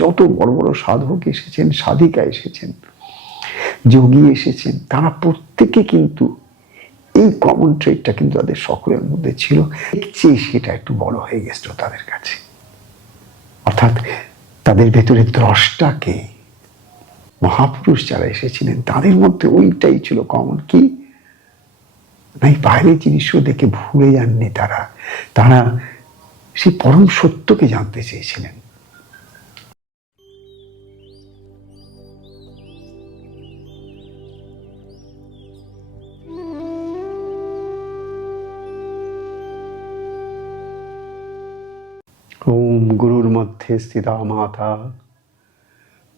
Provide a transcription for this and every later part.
যত বড় বড় সাধক এসেছেন, সাধিকা এসেছেন, যোগী এসেছেন, তারা প্রত্যেকে কিন্তু এই কমন ট্রেডটা কিন্তু তাদের সকলের মধ্যে ছিল। সেটা একটু বড় হয়ে গেছিল তাদের কাছে, অর্থাৎ তাদের ভেতরে দ্রষ্টাকে, মহাপুরুষ যারা এসেছিলেন তাদের মধ্যে ওইটাই ছিল কমন। কি নাই, বাইরের জিনিসও দেখে ভুলে যাননি তারা, তারা সেই পরম সত্যকে জানতে চেয়েছিলেন। ওম গুরুর মধ্যে স্থিতা মাতা,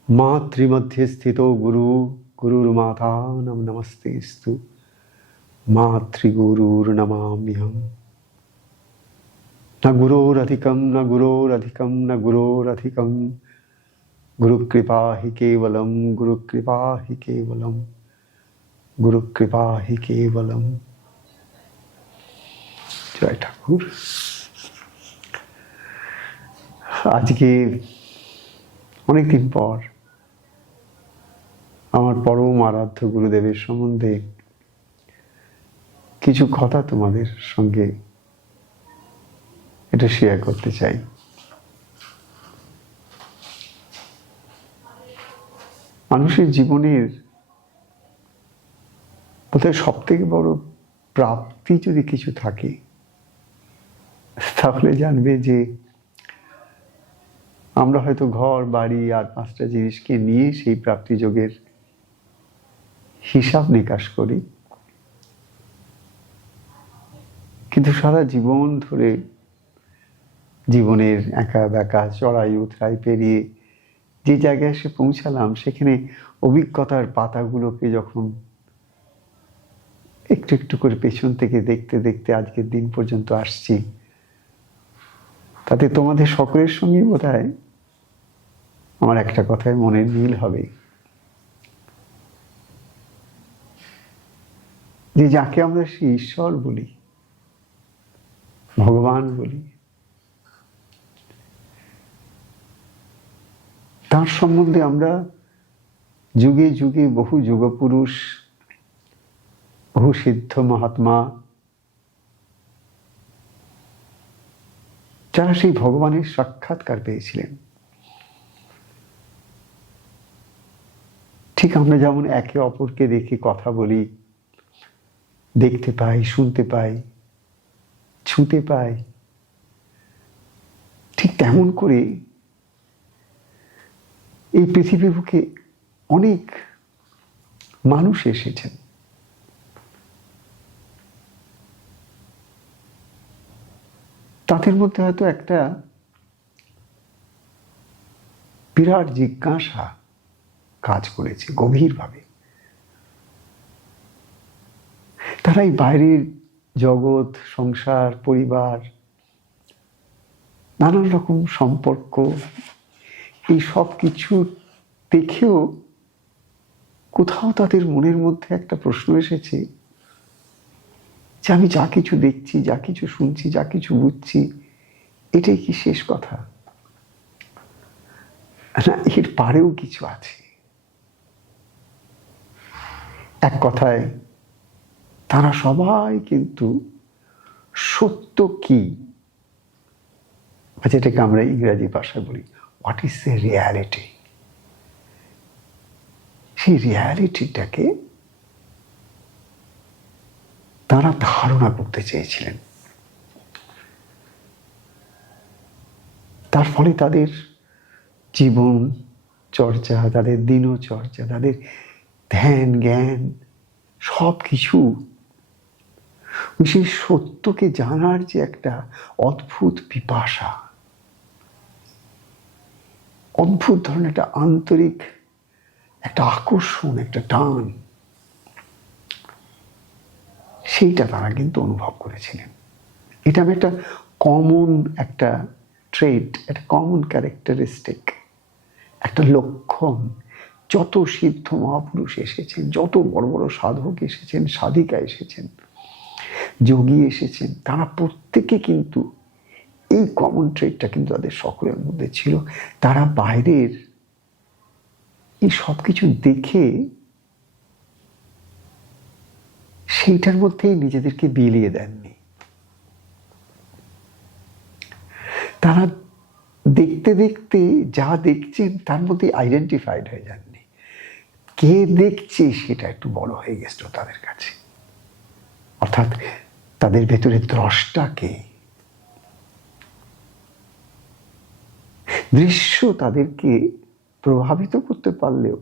মাতৃমধ্যে স্থিত গুরু, গুরুর মাতা নম নমস্তেস্তু, মাতৃগুরুর নমাম্যহম। न गुरोरधिकं न गुरोरधिकं न गुरोरधिकं, गुरुकृपा हि केवलं, गुरुकृपा हि केवलं, गुरुकृपा हि केवलं। জয় ঠাকুর। আজকে অনেকদিন পর আমার পরম আরাধ্য গুরুদেবের সম্বন্ধে কিছু কথা তোমাদের সঙ্গে এটা শেয়ার করতে চাই। মানুষের জীবনের বোধহয় সব থেকে বড় প্রাপ্তি যদি কিছু থাকে তাহলে জানবে যে আমরা হয়তো ঘর বাড়ি আর 5টা জিনিসকে নিয়ে সেই প্রাপ্তি যোগের হিসাব নিকাশ করি, কিন্তু সারা জীবন ধরে জীবনের একা বেকা চড়াই উতরাই পেরিয়ে যে জায়গায় এসে পৌঁছালাম, সেখানে অভিজ্ঞতার পাতাগুলোকে যখন একটু একটু করে পেছন থেকে দেখতে দেখতে আজকের দিন পর্যন্ত আসছি, তাতে তোমাদের সকলের সঙ্গে বোধহয় আমার একটা কথায় মনের মিল হবে, যে যাকে আমরা সেই ঈশ্বর বলি, ভগবান বলি, তার সম্বন্ধে আমরা যুগে যুগে বহু যুগপুরুষ, বহু সিদ্ধ মহাত্মা, যারা সেই ভগবানের সাক্ষাৎকার পেয়েছিলেন, ঠিক আমরা যেমন একে অপরকে দেখে কথা বলি, দেখতে পাই, শুনতে পাই, ছুঁতে পাই, ঠিক তেমন করে এই পৃথিবীর বুকে অনেক মানুষ এসেছেন। তাদের মধ্যে হয়তো একটা বিরাট জিজ্ঞাসা কাজ করেছে গভীরভাবে। তারা এই বাইরের জগৎ, সংসার, পরিবার, নানান রকম সম্পর্ক, এই সব কিছু দেখেও কোথাও তাদের মনের মধ্যে একটা প্রশ্ন এসেছে যে আমি যা কিছু দেখছি, যা কিছু শুনছি, যা কিছু বুঝছি, এটাই কি শেষ কথা? না, এর পারেও কিছু আছে। এক কথায় তারা সবাই কিন্তু সত্য কি, যেটাকে আমরা ইংরেজি ভাষায় বলি হোয়াট ইজ দ্য রিয়ালিটি, সেই রিয়ালিটিটাকে তারা ধারণা করতে চেয়েছিলেন। তার ফলে তাদের জীবন চর্চা, তাদের দিনচর্চা, তাদের ধ্যান জ্ঞান সব কিছু সেই সত্যকে জানার যে একটা অদ্ভুত পিপাসা, অদ্ভুত ধরনের একটা আন্তরিক একটা আকর্ষণ, একটা টান, সেইটা তারা কিন্তু অনুভব করেছিলেন। এটা আমি একটা কমন একটা ট্রেট, একটা কমন ক্যারেক্টারিস্টিক, একটা লক্ষণ। যত সিদ্ধ মহাপুরুষ এসেছেন, যত বড় বড় সাধক এসেছেন, সাধিকা এসেছেন, যোগী এসেছেন, তারা প্রত্যেকে কিন্তু এই কমন ট্রেডটা কিন্তু তাদের সকলের মধ্যে ছিল। তারা বাইরের এই সব কিছু দেখে সেইটার মধ্যেই নিজেদেরকে বিলিয়ে দেননি। তারা দেখতে দেখতে যা দেখছেন তার মধ্যে আইডেন্টিফাইড হয়ে যাননি। কে দেখছে সেটা একটু বড় হয়ে গেছিল তাদের কাছে, অর্থাৎ তাদের ভেতরে দ্রষ্টা কে। দৃশ্য তাদেরকে প্রভাবিত করতে পারলেও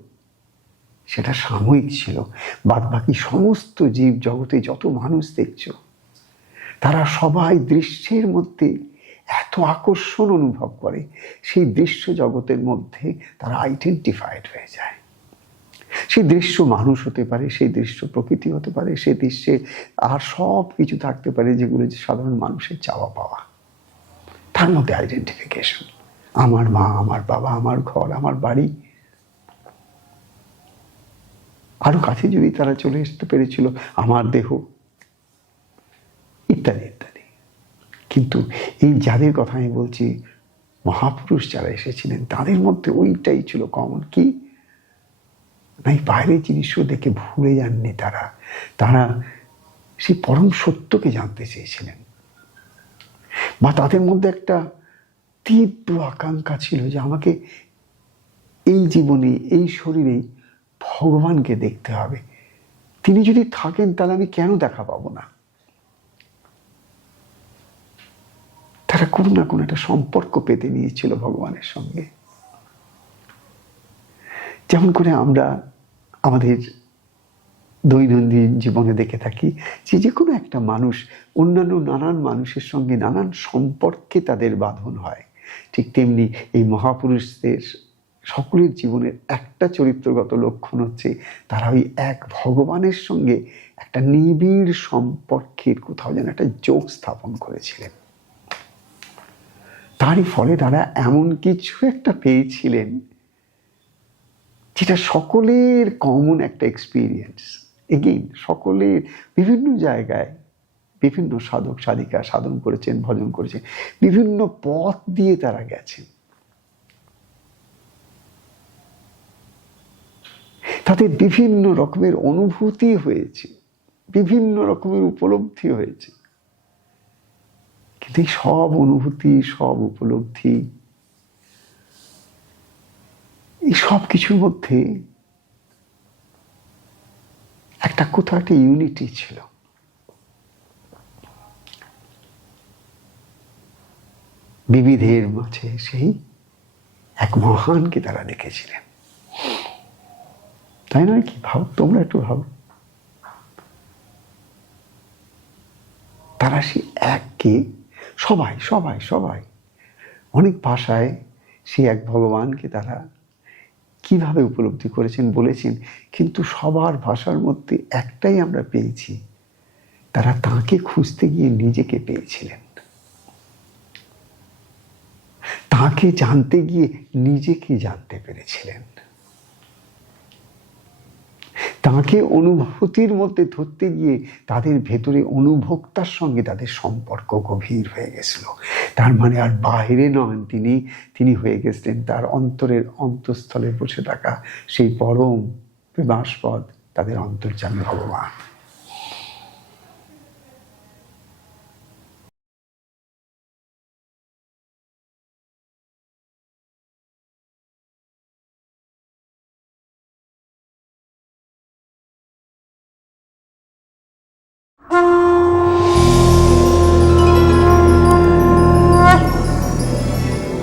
সেটা সাময়িক ছিল। বাদ বাকি সমস্ত জীব জগতে যত মানুষ দেখছ, তারা সবাই দৃশ্যের মধ্যে এত আকর্ষণ অনুভব করে, সেই দৃশ্য জগতের মধ্যে তারা আইডেন্টিফাইড হয়ে যায়। সেই দৃশ্য মানুষ হতে পারে, সেই দৃশ্য প্রকৃতি হতে পারে, সেই দৃশ্যে আর সব কিছু থাকতে পারে যেগুলো যে সাধারণ মানুষের চাওয়া পাওয়া। তার মধ্যে আইডেন্টিফিকেশন, আমার মা, আমার বাবা, আমার ঘর, আমার বাড়ি। আরো কাছে যদি তারা চলে আসতে পেরেছিল, আমার দেহ, ইত্যাদি ইত্যাদি। কিন্তু এই যাদের কথা আমি বলছি, মহাপুরুষ যারা এসেছিলেন, তাদের মধ্যে ওইটাই ছিল কমন। কি না, এই বাইরের জিনিসও দেখে ভুলে যাননি তারা। তারা সেই পরম সত্যকে জানতে চেয়েছিলেন, বা তাদের মধ্যে একটা তীব্র আকাঙ্ক্ষা ছিল যে আমাকে এই জীবনে, এই শরীরেই ভগবানকে দেখতে হবে। তিনি যদি থাকেন তাহলে আমি কেন দেখা পাবো না। তারা কোনো না কোনো একটা সম্পর্ক পেতে নিয়েছিল ভগবানের সঙ্গে। যেমন করে আমরা আমাদের দৈনন্দিন জীবনে দেখে থাকি যে যে কোনো একটা মানুষ অন্যান্য নানান মানুষের সঙ্গে নানান সম্পর্কে তাদের বাঁধন হয়, ঠিক তেমনি এই মহাপুরুষদের সকলের জীবনের একটা চরিত্রগত লক্ষণ হচ্ছে তারা ওই এক ভগবানের সঙ্গে একটা নিবিড় সম্পর্কের কোথাও যেন একটা যোগ স্থাপন করেছিলেন। তারই ফলে তারা এমন কিছু একটা পেয়েছিলেন যেটা সকলের কমন একটা এক্সপিরিয়েন্স। এগেইন সকলের বিভিন্ন জায়গায় বিভিন্ন সাধক সাধিকা সাধন করেছেন, ভজন করেছেন, বিভিন্ন পথ দিয়ে তারা গেছেন। তাদের বিভিন্ন রকমের অনুভূতি হয়েছে, বিভিন্ন রকমের উপলব্ধি হয়েছে। কিন্তু এই সব অনুভূতি, সব উপলব্ধি, এই সব কিছুর মধ্যে একটা কোথাও একটা ইউনিটি ছিল। বিবিধের মাঝে সেই এক মহানকে তারা দেখেছিলেন। তাই নয় কি? ভাব, তোমরা একটু ভাবো। তারা সেই এককে সবাই সবাই সবাই অনেক ভাষায় সেই এক ভগবানকে তারা কিভাবে উপলব্ধি করেছেন বলেছেন, কিন্তু সবার ভাষার মধ্যে একটাই আমরা পেয়েছি, তারা তাঁকে খুঁজতে গিয়ে নিজেকে পেয়েছিলেন। তাঁকে জানতে গিয়ে নিজেকে জানতে পেরেছিলেন। তাঁকে অনুভূতির মধ্যে ধরতে গিয়ে তাদের ভেতরে অনুভোক্তার সঙ্গে তাদের সম্পর্ক গভীর হয়ে গেছিল। তার মানে আর বাইরে নন, তিনি হয়ে গেছিলেন তার অন্তরের অন্তঃস্থলে বসে থাকা সেই পরম প্রেমাস্পদ তাদের অন্তর্যামী ভগবান।